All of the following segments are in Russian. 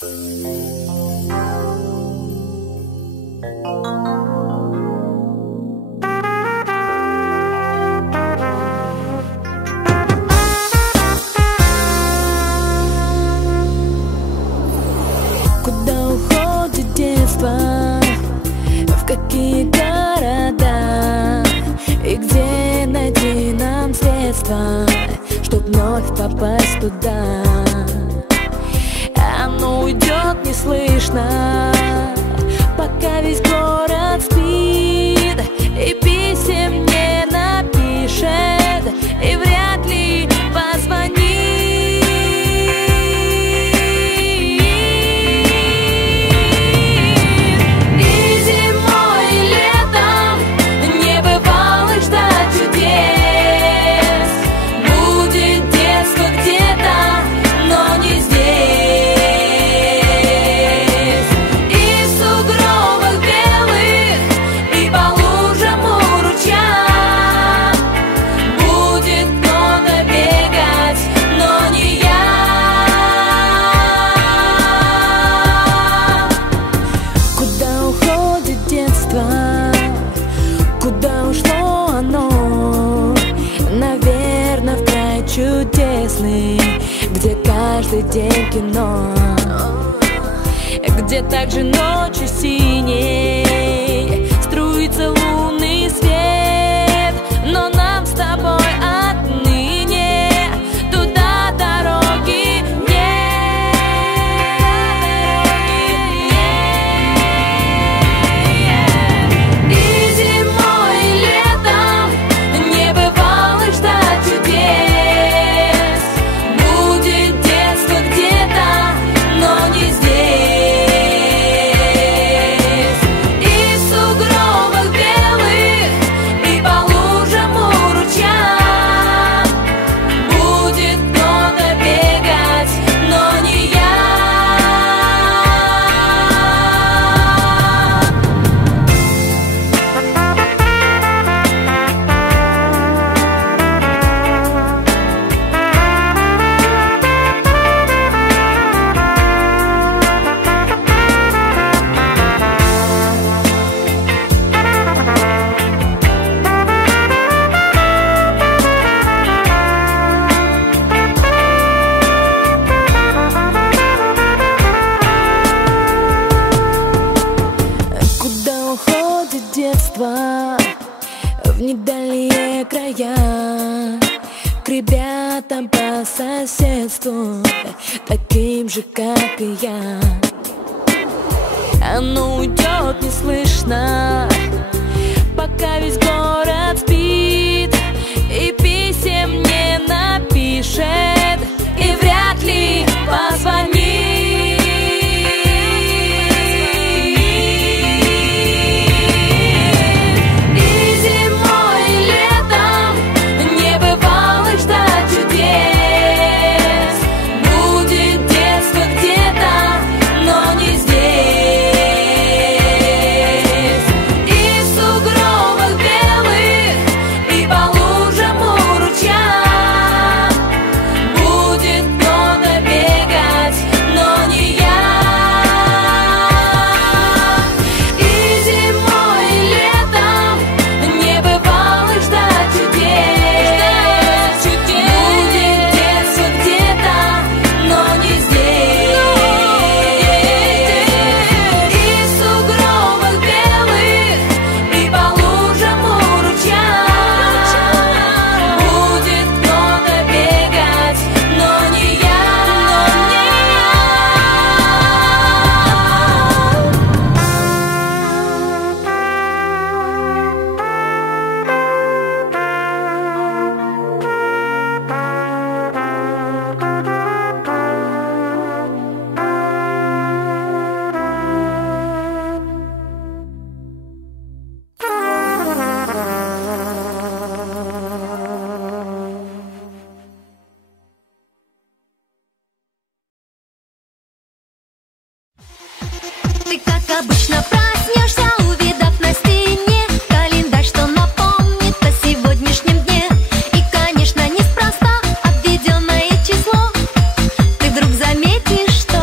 Куда уходит детство? В какие города? И где найти нам средства, чтоб вновь попасть туда? Оно уйдет неслышно, пока весь город спит, и писем не напишет, и вряд ли позвонит. И зимой, и летом не бывало ждать чудес. Будет детство где-то, но не здесь. И в сугробах белых, и по лужам у ручья будет кто-то бегать, но не я. Куда уходит детство? Куда ушло оно? Наверно, в край чудесный, где каждый день кино, где также ночью синей струится лунный свет. Но нам с тобой отныне туда дороги нет. И зимой, и летом не бывало ждать чудес. Будет детство где-то, но не здесь. И в сугробах белых, и по лужам у ручья будет кто-то бегать, но не я. Куда уходит детство? В недальние края, к ребятам по соседству, таким же, как и я. Оно уйдет неслышно, пока весь город спит, и писем не напишет, и вряд ли позвонит. И зимой, и летом не бывало ждать чудес. Будет детство где-то, но не здесь. И в сугробах белых, и по лужам у ручья будет кто-то бегать, но не я. И зимой, и летом не бывало ждать чудес. Будет детство где-то, но не здесь. И в сугробах белых, и по лужам у ручья будет кто-то бегать, но не я. Ты, как обычно, проснешься, увидав на стене календарь, что напомнит о сегодняшнем дне. И, конечно, неспроста обведенное число. Ты вдруг заметишь, что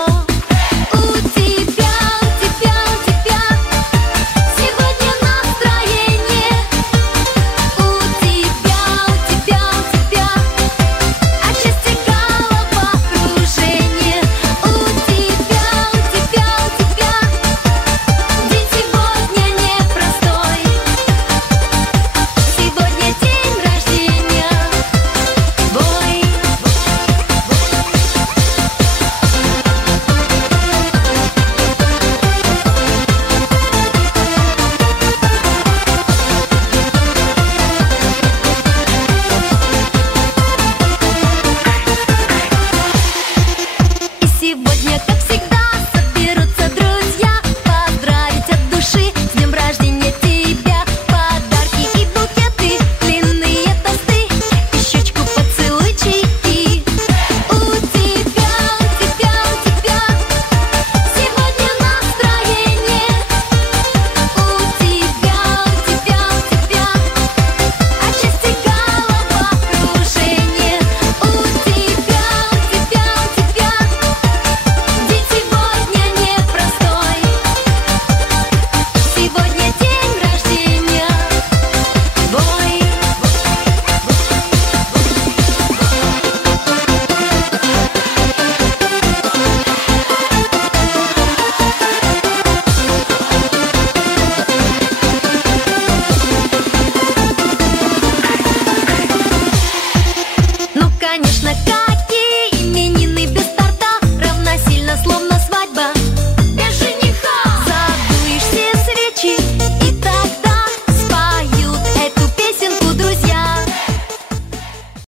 сегодня, как всегда.